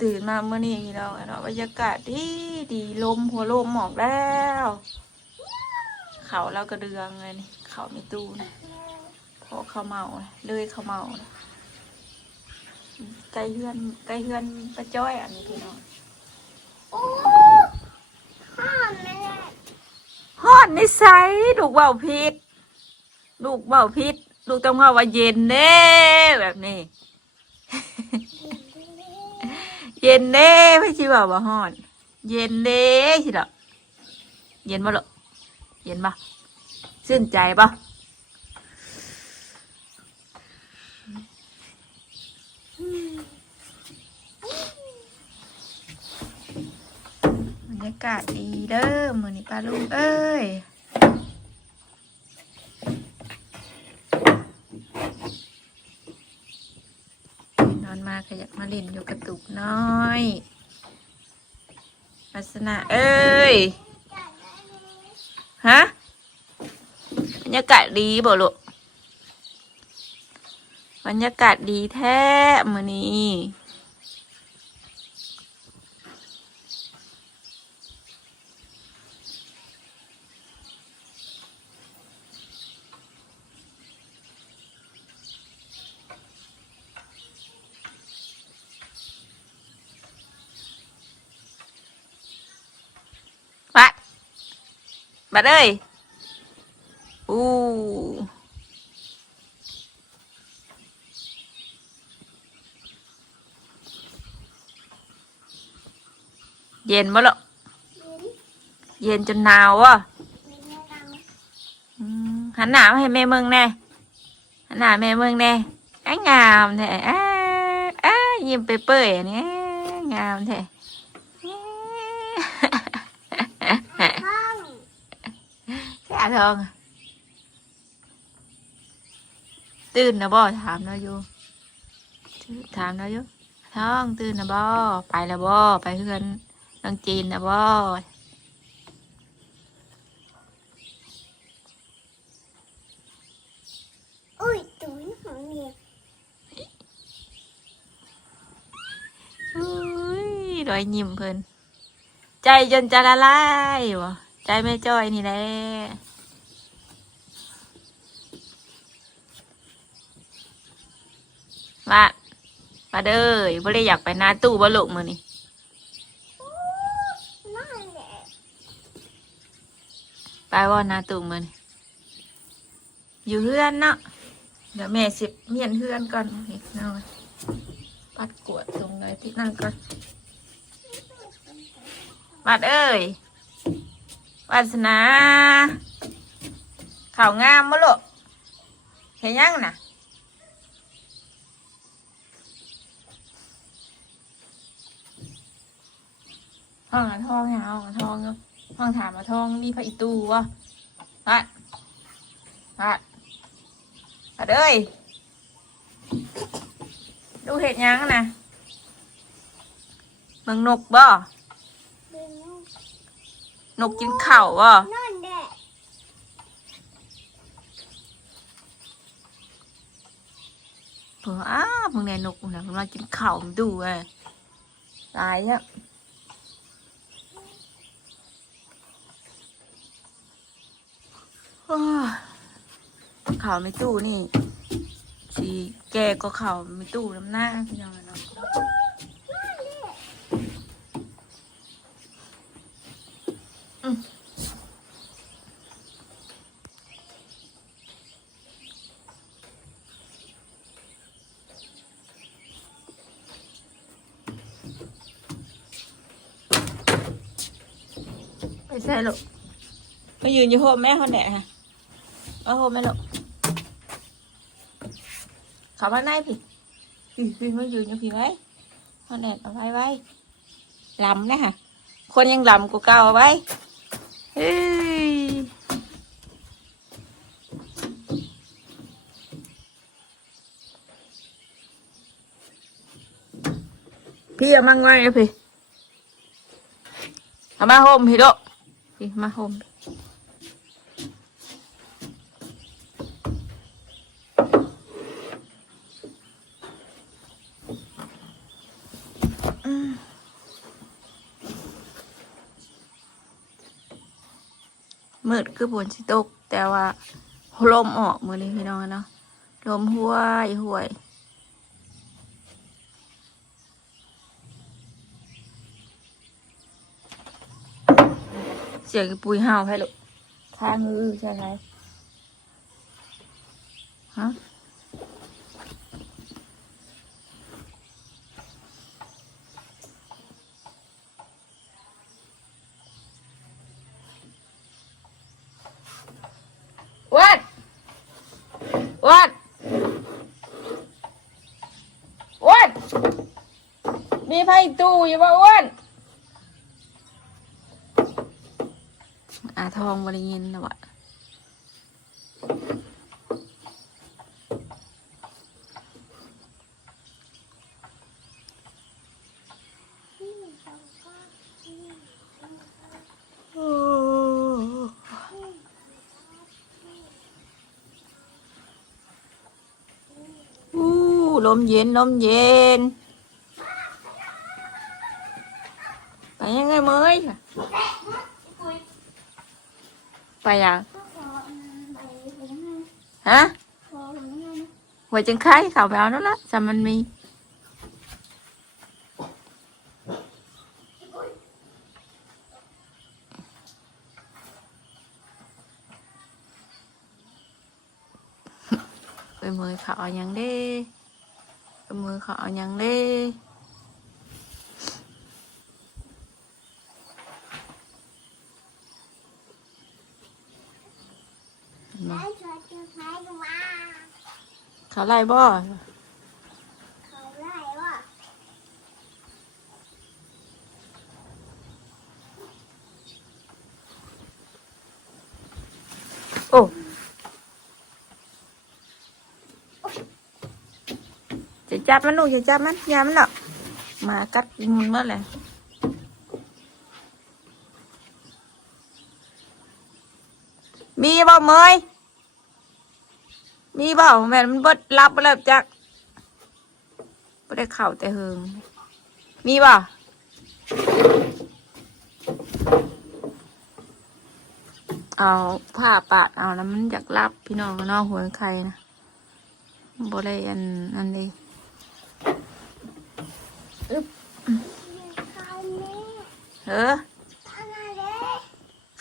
ตื่นมาเมื่อนี้พี่น้องเนาะบรรยากาศดีดีลมหัวลมหมอกแล้ว เขาเรากระเดืองเลยนี่เขาไม่ตู้นะเพราะเขาเมานะเลยเขาเมานะใกล้เฮือนใกล้เฮือนป้าจ้อยอันนี้พี่น้องโอ้ห้ามแม่ฮอดนิสัยลูกเบาพิษลูกเบาพิษลูกต้องว่าว่าเย็นเด้แบบนี้ เย็นเด้ไม่ใช่ว่าว่าฮอดเย็นเด้ใช่หรอเย็นบ่หรอเย็นบ่ชื่นใจบ่บรรยากาศดีเด้อมือนี้ป้าลุงเอ้ย นอน มาขยักมาเล่นอยู่กระตุกน้อยลักษณะเอ้ยฮะบรรยากาศดีบ่ลูกบรรยากาศดีแท้มือนี้ บัดเอ้ยอู้เย็นบ่ล่ะเย็นจนหนาวอะมีแม่ดังอืมหัน แค่ทอง ตื่นนะบ่ถามเราอยู่ถามเราอยู่ท้องตื่นนะบ่ไปแล้วบ่ไปเพื่อนน้องจีนนะบ่อุ้ยตุ๋ยของเมียอุ้ยรอยยิ้มเพิ่นใจจนจะละลายบ่ใจไม่จ้อยนี่แหละ มามาเด้อบ่ได้อยากไปหน้าตู้บ่ลูกมื้อนี้นั่นแหละไปว่าหน้าตู้มื้อนี้อยู่เฮือนเนาะเดี๋ยวแม่สิเมียนเฮือนก่อนนิดหน่อยปัดกวดตรงไหนที่นั่นก่อนบัดเอ้ยวาสนาข่าวงามบ่ลูกเห็นยังน่ะ ห้องหาทองหาห้องหาทองเนาะห้องถามมาทองมีพระอิตูวะพัดพัดพัดเอ้ยดูเห็ดยังนะเมืองนกบ่นกกินข้าวบ่นั่นแหละอ้ามึงเนี่ยนกนะมันมากินข้ามันดูเอ้ยตายอะอ้าว ข้าวในตู้นี่ สีแกก็ข้าวในตู้น้ำหน้าพี่น้องเนาะไปใส่ลูกมายืนอยู่โฮมแม่คนแหนฮะ มาโฮมแม่หลูกเขามาในพี่พี่พี่มายืนอยู่พี่ไว้คนแหนเอาไว้ไว้ลำนะฮะคนยังลำกูเก่าเอาไว้เฮ้ยพี่เอามาไงอะพี่เอามาโฮมพี่โดะพี่มาโฮม มืดคือฝนสิตก แต่ว่าลมออกมือนี้พี่น้องเนาะลมห้วยห้วยเสียงปุยห่าวให้ลูกทางือใช่ไหมฮะ วัดวัดวัดมีไพ่ตู้อยู่ป่ะอ้วนอาทองบริเงินนะวะ อู้ ลมเย็นลมเย็น ไปยังไงเมยไปยังฮะหัวจังไข่ข่าวไปเอานั่นละจำมันมีไปเมยเขาเอาหยังเด้ ไปเมยเขาเอาหยังเด้เขาไล่บ่ โอ้ จะจับมันลูกจะจับมันยามันหรอกมากัดมุนเมื่อไหร่มีบ่เมยมีบ่แม่นมันบดรับแล้วจักไม่ได้เข่าแต่เฮิงมีบ่เอาผ้าปาดเอาแล้วมันอยากรับพี่น้องก็นอกหัวใครนะบ่ได้อันอันนี้ เออ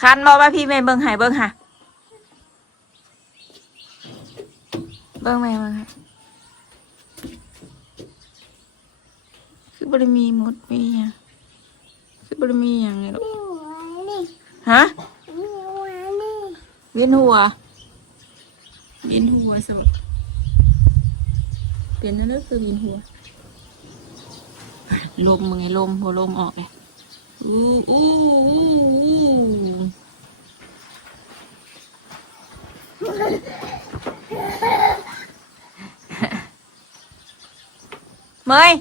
คันบอกว่าพี่แม่เบิ่งใหายเบิ่งหะเบิ่งแม่เบิ่งหะคือบริมีมดมีอะคือบริมีอย่างไงลูกฮะเวียนหัวเวียนหัวสบเปลี่ยนนั่นก็คือเวียนหัว ลมมึงไงลมหัวลมออกเลยอู้อู้อู้เมย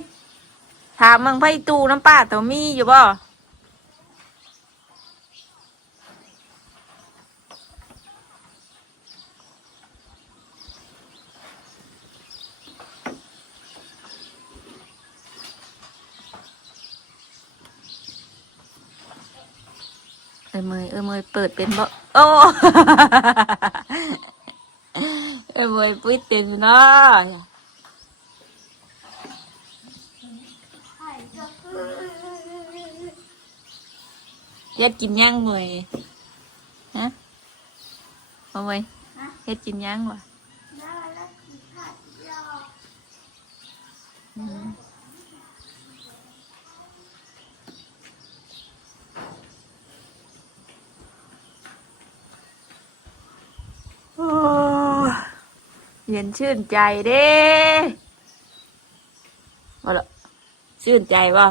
ถามมึงไพ่ตูน้ำป่าตัวมีอยู่บ่ เออ เมยเปิดเป็นบ่โอ้เออเมยปิดเต็มเนาะเฮ็ดกินย่างเมยฮะเอาเมยเฮ็ดกินย่างวะอืม เย็นชื่นใจเด้มาละชื่นใจป่ะ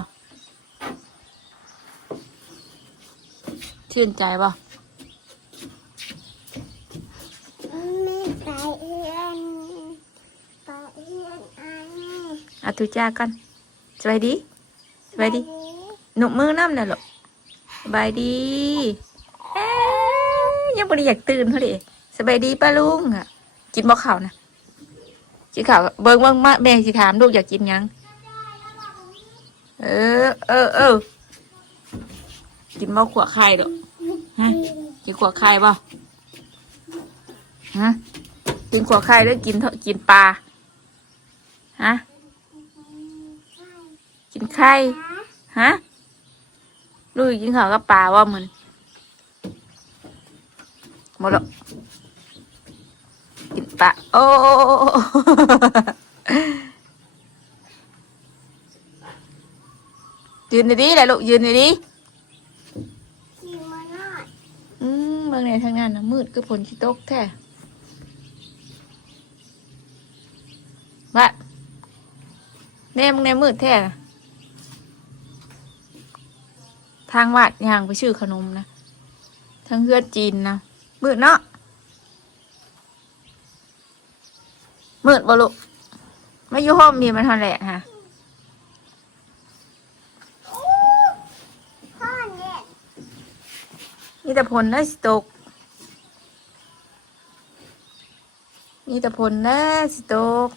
ชื่นใจป่ะอาตุจ้ากันสบายดีสบายดีหนุกมือน้ำน่ะหรอกสบายดีเอ๊ะยังไม่ได้อยากตื่นเขาดิส บายดีป้าลุงอะ กินบ่ข้าวนะกินข้าวเบิ่งเบิ่งมาแม่สิถามลูกอยากกินยังเออ เออเออกินบ่ขวไข่ดอกฮะกินขวไข่บ่ฮะกินขวไข่หรือกินกินปลาฮะกินไข่ฮะลูกกินข้าวกับปลาว่ามันหมดแล้ว ปลาโอ้ ยืนดีๆแหละลูกยืนดีๆขี่มาหน่อยอืมเมืองในทางนั้นนะมืดคือฝนชิตกแท้ว่าแน่มึงในมืดแท้นะทางวัดย่างไปชื่อขนมนะทางเฮือดจีนนะมืดเนาะ มืดบ่ลูกไม่อยู่ห้องมีมันเทอนแหละฮะนี่แต่ผลได้สิตกมีแต่ผลได้สิตก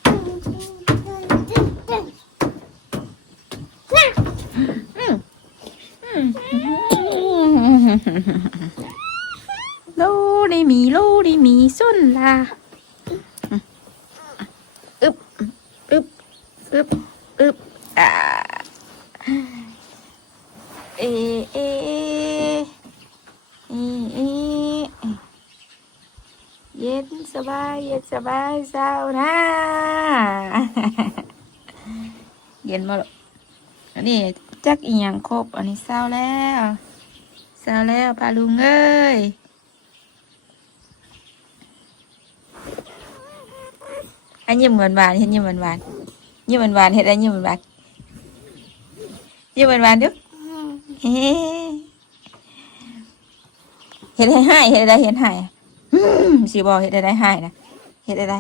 โลดีมีโลดีมีส้นลาอึบอึบอึบอึบอ่าเอเอเอเอเย็นสบายเย็น สบายเศร้านะเย็นมาหรออันนี้จักอีหยังครบ อันนี้เศร้าแล้วเศร้าแล้วปลาลุงเอ้ยอันยิ้มหวานหวานเห็นยิ้มหวานหวานยิ้มหวานหวานเห็นอันยิ้มหวานหวานยิ้มหวานหวานดูเฮ้เห็นให้ให้เห็นอะไรเห็นให้สีบอกเห็นอะไรให้นะ เห็นอะไร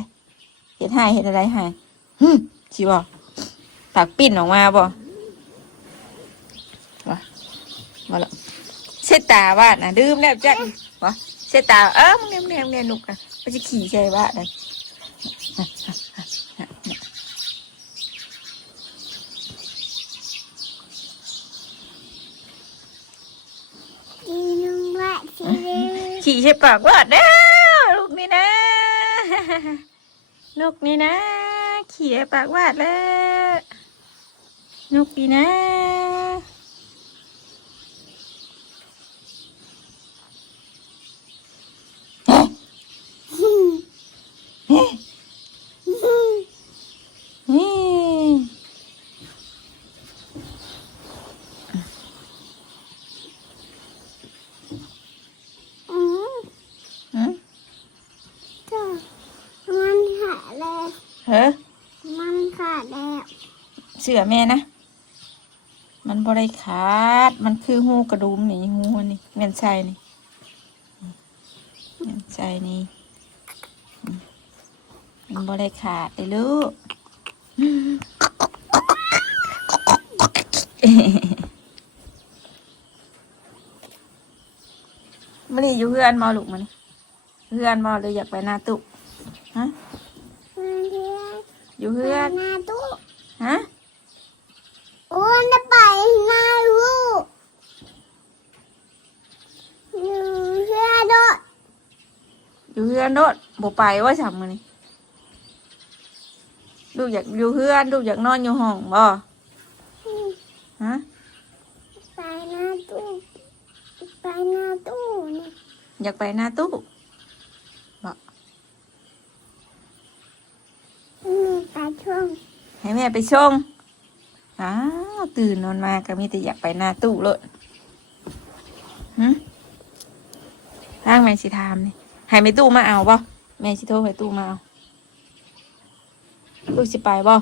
เห็นให้เห็นอะไรให้อืมสีบอกปากปิ้นออกมาบ่มาละเสตตาวาดนะดื่มแล้วจักวะเสตตาเออมึงเนี่ยมึงเนี่ยมึงเนี่ยนุกนะมันจะขี่ใช่วาดเลยกินนุ่งละสิเร็วขี่ใช่ปากวาดแล้วลูกนี่นะ นกนี่นะ เขี่ยปากวาดแล้ว นกนี่นะเฮ้ อืม หืม จ้ะมันขาดแล้ว เฮ้อ มันขาดแล้ว เสือแม่นะ มันบริขาด มันคือหูกระดุมนี่หูอันนี่เงินใช่นี่เงินใช่นี่อืมมันบริขาดเลยลูกมันนี่อยู่เพื่อนมาลูกมันนี่เพื่อนมาเลยอยากไปหนาตุฮะมันเรียกอยู่เพื่อนหน้าตู้ฮะ โอ้ยจะไปหน้าลูกอยู่เชื่อด้วย อยู่เพื่อนโดดบ่ไปว่าสั่งมันนี่ลูกอยากอยู่เพื่อนลูกอยากนอนอยู่ห้องบ่ฮะไปหน้าตู้ไปหน้าตู้นี่อยากไปหน้าตู้มีปลาช่วงให้แม่ไปชงอ้าวตื่นนอนมาก็มีแต่อยากไปหน้าตู้เลยหึทางแม่สิถามนี่ ให้แม่ตู้มาเอาบ่แม่สิโทรให้ตู้มาเอาลูกสิไปบ่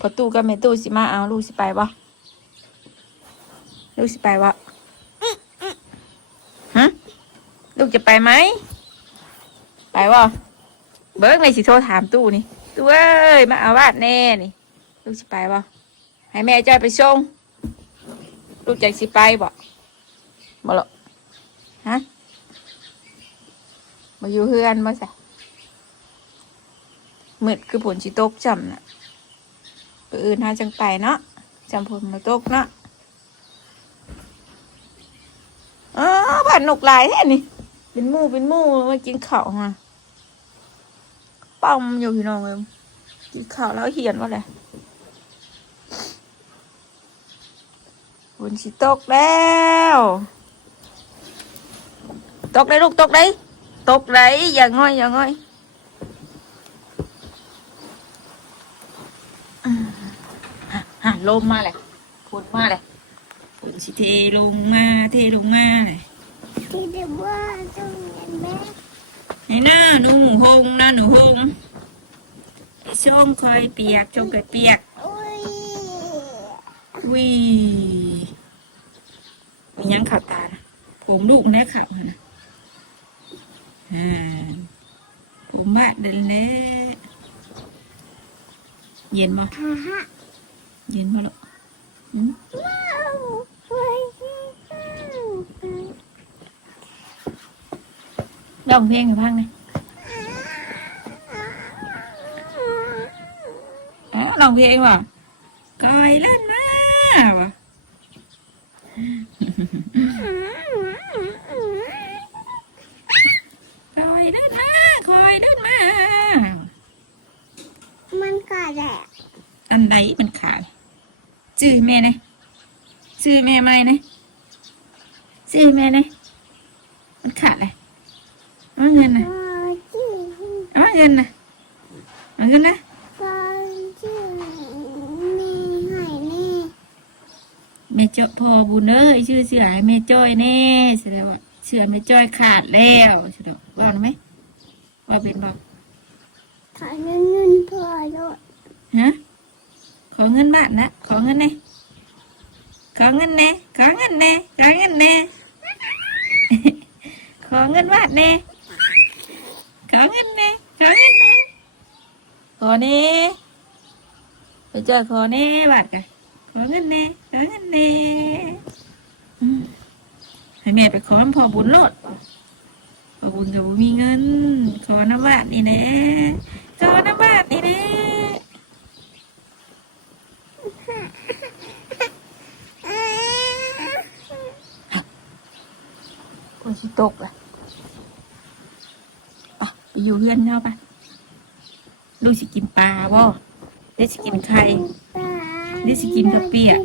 พอตู้กับแม่ตู้สิมาเอาลูกสิไปบ่ลูกสิไปบ่ฮะลูกจะไปไหมไปบ่เบิ้งแม่สิโทรถามตู้นี่ตู้เอ้ยมาเอาวาดแน่นี่ ลูกสิไปบ่ให้แม่จ้อยไปส่งลูกใจสิไปบ่บ่หรอกฮะ มาอยู่เฮือนมาใส่มืดคือผลสิตกจำน่ะปือื่นหาจังไปเนาะจำผลมาตกเนาะอ๋อบ้านนกหลายแท้นี่เป็นมูเป็นมูมากินข้าวมาป้อมอยู่พี่น้องเอ้ยกินข้าวแล้วเหียนว่าอะไรฝนสิตกแล้ว ตกได้ลูกตกได้ ตกได้อย่างง่อยอย่างง่อยอืมฮะฮะลมมาเลยฝนมาเลยฝนสิเทลงมาเทลงมาเลยที่เดี๋ยวว่าต้องเรียนแม่ให้หน้าหนูหงนะหนูหงไอ้ส้มคอยเปียกชมคอยเปียกอุ้ยวิมียังขับตานะผมลูกได้ขับมานะอ่า ผมบ้าเดินแล้วเย็นบ่ฮ่าฮ่าเย็นบ่ลูกหืมว้าวเฮ้ยร้องเพลงให้ฟังหน่อยอ๋อร้องเพลงว่ะกอยเล่นมาว่ะ คอยเดินมาคอยเดินมา มันกัดแหละ อันใดมันขาดชื่อแม่นะชื่อแม่ไม่นะชื่อแม่นะมันขาดเลยเอาเงินนะ ก็ชื่อ เอาเงินนะเอาเงินนะ ก็ชื่อแม่ให้แม่ แม่เจ้าพ่อบุญเอ้ย ชื่อให้แม่จ้อยแน่แสดงว่าเสือแม่จ้อยขาดแล้วแสดงว่าไหมว่าเป็นบอกขอเงินเงินพอโลดฮะขอเงินบาทนะขอเงินแน่ขอเงินแน่ขอเงินแน่ขอเงินแน่ขอเงินบาทแน่ขอเงินแน่ขอเงินแน่ขอแน่ไปเจอขอแน่บาทกันขอเงินแน่ขอเงินแน่อืม ให้แม่ไปขอพอบุญโลดพอบุญกับบุมีเงิน ขอน้ำบาทนี่แน่ขอน้ำบาทนี่แน่ฝนสิตกเลยไปไปอยู่เพื่อนเนาะไปลูกสิกินปลาบ่ได้สิกินไข่นี่สิกินกับเปียก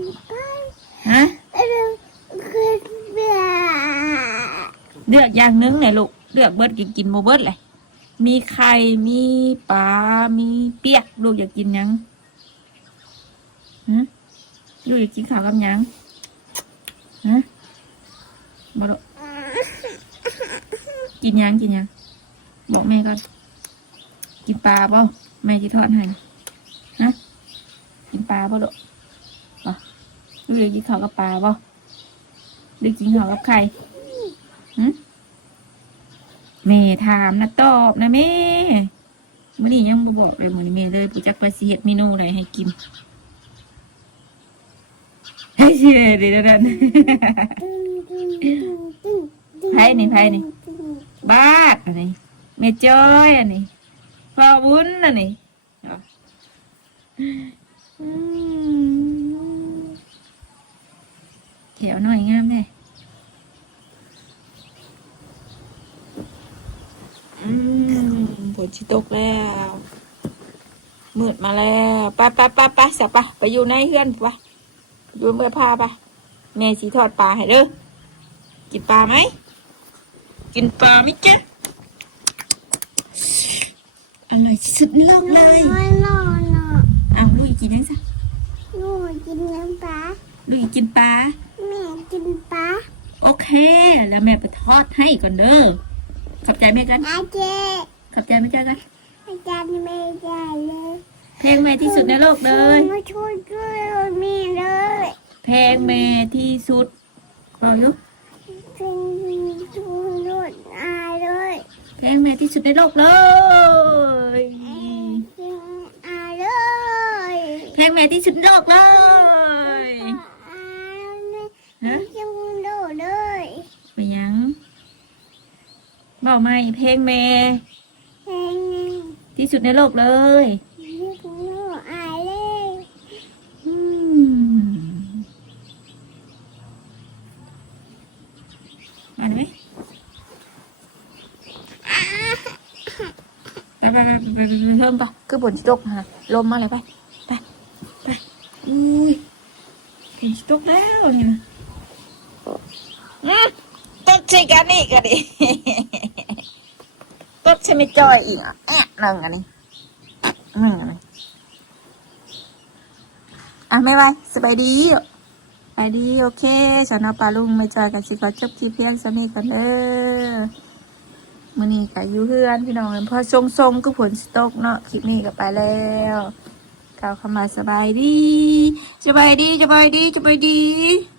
ฮะ เออคือเปียก เลือกอย่างหนึงเลยลูกเลือกเบิดกินกินโมเบิดเลยมีไข่มีปลามีเปียกลูกอยากกินยังฮะลูกอยากกินข้าวกับยังฮะมาลูกกินยังกินยังบอกแม่ก่อนกินปลาบ่แม่จะทอดให้ฮะกินปลาบ่ลูกบ่ลูกอยากกินข้าวกับปลาบ่หรือกินข้าวกับไข่หึ แม่ถามนะตอบนะแม่มื้อนี้ยังบ่บอกเลยมื้อนี้แม่เลยผู้จักไปสิเฮ็ดเมนูอะไรให้กินเฮ้ยเชื่อเดี๋ยวนั้นไผนี่ไผนี่บาดอันนี้แม่จ้อยอันนี้พ่อวุ้นอันนี้เอาอืมเขียวหน่อยงามเลย อืมฝนชิตกแล้วมืดมาแล้วไปไปไปไปสับไปไปอยู่ในเฮือนไปอยู่เมื่อพาไปแม่สีทอดปลาให้เด้อกินปลาไหมกินปลาไหมจ๊ะอร่อยที่สุดในโลกเลยนอนนอนนอนเอาลูกอีกกินยังซะหนูกินน้ำปลาลูกอีกกินปลาแม่กินปลาโอเค แล้วแม่ไปทอดให้ก่อนเด้อ ขอบใจแม่กันอาเจขอบใจแม่จ้ากัน อาจารย์ไม่ได้เลยเพลงแม่ที่สุดในโลกเลย มาช่วยด้วยแม่เลยเพลงแม่ที่สุดบอกอยู่เป็นช่วยด้วยอาเลยเพลงแม่ที่สุดในโลกเลยอาเลยเพลงแม่ที่สุดในโลกเลยอาเลยฮะจัง บอกไมเพลงเมเพลงที่สุดในโลกเลยอ่าไหมไปไปเริ่มต่อคือบนจกฮะลมมาเลยไปไปไปอุ้ยเห็นจกแล้วนี่นะต้องใช้กันอีกกันดิ ตดใช่ไม่จอยอีกอะแอะหนึ่งอันนี้หนึ่งอันนี้อะไม่ไหวสบายดีสบายดี โอเคฉันเอาปลาลุงไม่จอยกันสิขอจบคลิปเพียงสมีกันเด้อมื้อนี้ก็อยู่เพื่อนพี่น้องพอทรงๆก็ผลสตกเนาะคลิปนี้ก็ไปแล้วกล่าวคำว่าสบายดีสบายดีสบายดีสบายดี